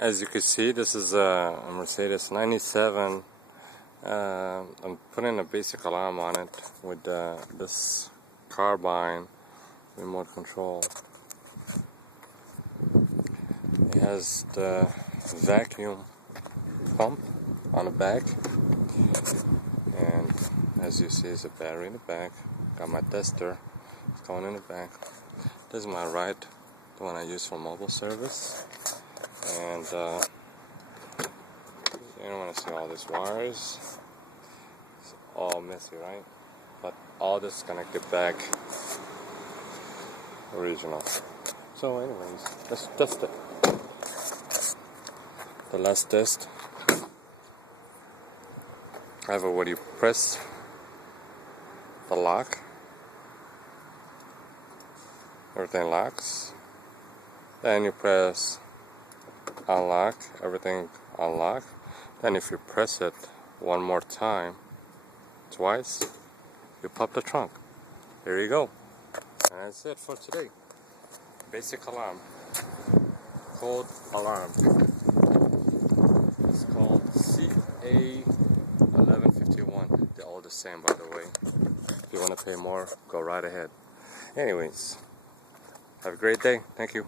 As you can see, this is a Mercedes 97. I'm putting a basic alarm on it with this carbine remote control. It has the vacuum pump on the back, and as you see, there's a battery in the back. Got my tester, it's going in the back. This is my ride, the one I use for mobile service. And you don't want to see all these wires. It's all messy, right? But all this is connected back original. So anyways, let's test it. The last test, I have where you press the lock, everything locks. Then you press unlock, everything unlock. Then if you press it one more time, twice, you pop the trunk. There you go. And that's it for today. Basic alarm, code alarm. It's called CA1151. They're all the same, by the way. If you want to pay more, go right ahead. Anyways, have a great day. Thank you.